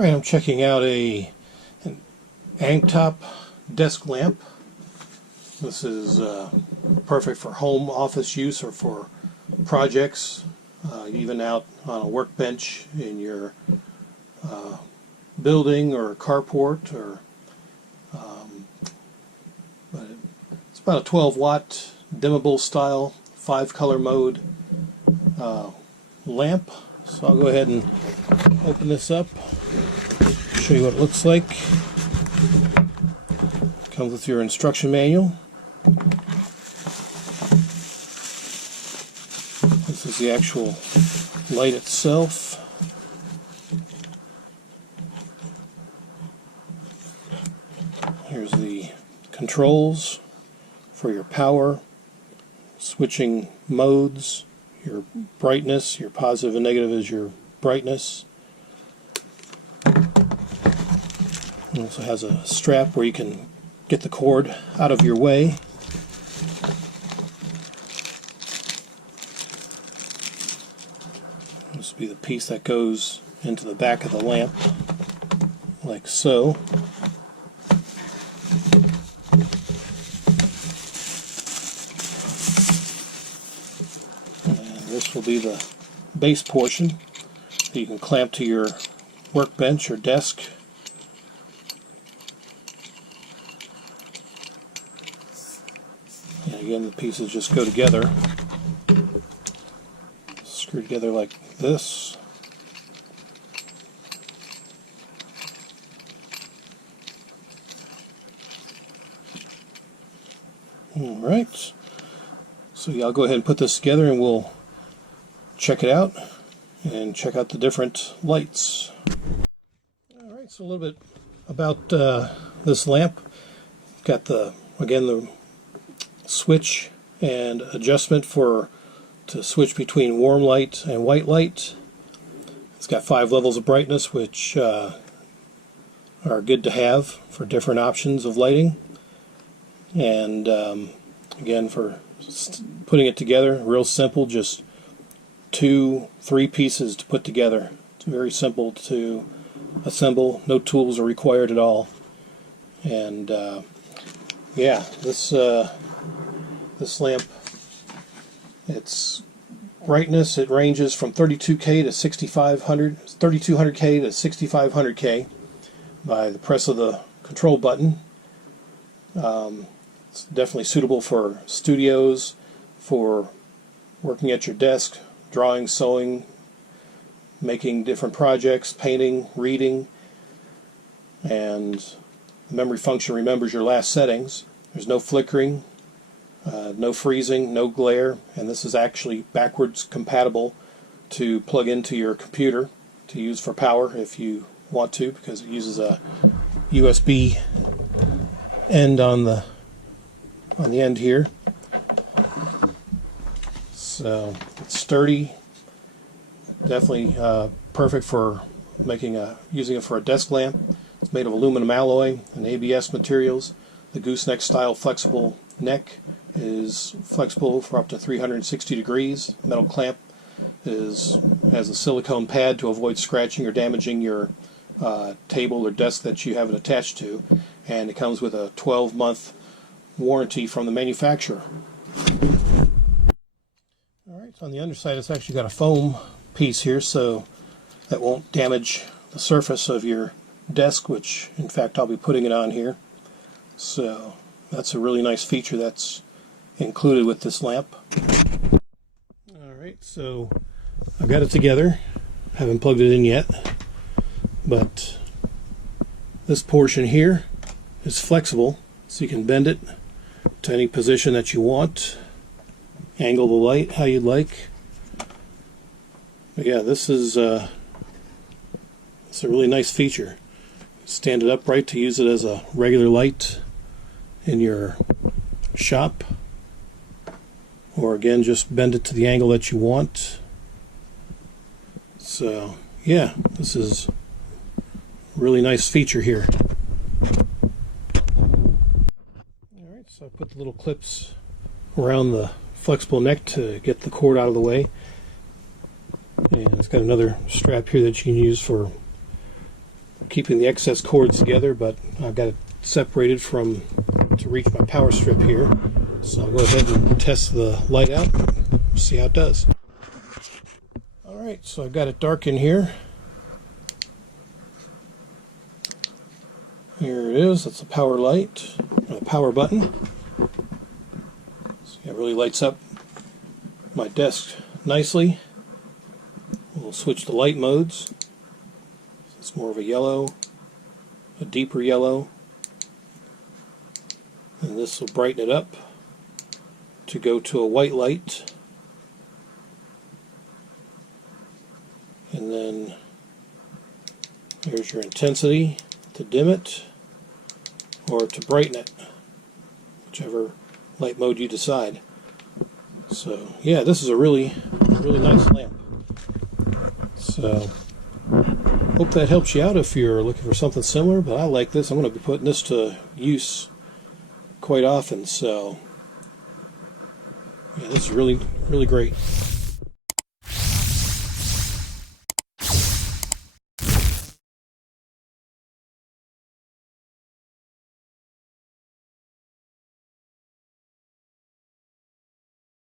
Alright, I'm checking out an ACNC Top Desk Lamp. This is perfect for home office use or for projects, even out on a workbench in your building or carport. But it's about a 12 watt dimmable style 5-color mode lamp. So I'll go ahead and open this up, show you what it looks like. Comes with your instruction manual. This is the actual light itself. Here's the controls for your power, switching modes, your brightness, your positive and negative is your brightness. It also has a strap where you can get the cord out of your way. This will be the piece that goes into the back of the lamp, like so. This will be the base portion that you can clamp to your workbench or desk. And again, the pieces just go together, screw together like this. Alright, so yeah, I'll go ahead and put this together and we'll check it out and check out the different lights. Alright, so a little bit about this lamp. Got the switch and adjustment to switch between warm light and white light. It's got 5 levels of brightness, which are good to have for different options of lighting. And again, for putting it together, real simple, just 2-3 pieces to put together. It's very simple to assemble, no tools are required at all. And yeah, this lamp, its brightness, it ranges from 32K to 3200K to 6500K by the press of the control button. It's definitely suitable for studios, for working at your desk, drawing, sewing, making different projects, painting, reading, and the memory function remembers your last settings. There's no flickering, no freezing, no glare, and this is actually backwards compatible to plug into your computer to use for power if you want to, because it uses a USB end on the end here. So it's sturdy, definitely perfect for using it for a desk lamp. It's made of aluminum alloy and ABS materials. The gooseneck style flexible neck is flexible for up to 360 degrees. Metal clamp has a silicone pad to avoid scratching or damaging your table or desk that you have it attached to, and it comes with a 12-month warranty from the manufacturer. Alright, so on the underside it's actually got a foam piece here so that won't damage the surface of your desk, which in fact I'll be putting it on here. So that's a really nice feature that's included with this lamp. Alright, so I've got it together. Haven't plugged it in yet, but this portion here is flexible, so you can bend it to any position that you want, angle the light how you'd like. But yeah, this is it's a really nice feature. Stand it upright to use it as a regular light in your shop, or again just bend it to the angle that you want. So yeah, this is a really nice feature here. Alright, so I put the little clips around the flexible neck to get the cord out of the way, and it's got another strap here that you can use for keeping the excess cords together, but I've got it separated from to reach my power strip here. So I'll go ahead and test the light out, see how it does. Alright, so I've got it dark in here. Here it is, that's the power light, power button. So it really lights up my desk nicely. We'll switch to light modes. It's more of a yellow, a deeper yellow, and this will brighten it up to go to a white light, and then here's your intensity to dim it or to brighten it, whichever light mode you decide. So yeah, this is a really nice lamp. So hope that helps you out if you're looking for something similar, but I like this. I'm going to be putting this to use quite often, so yeah, this is really great.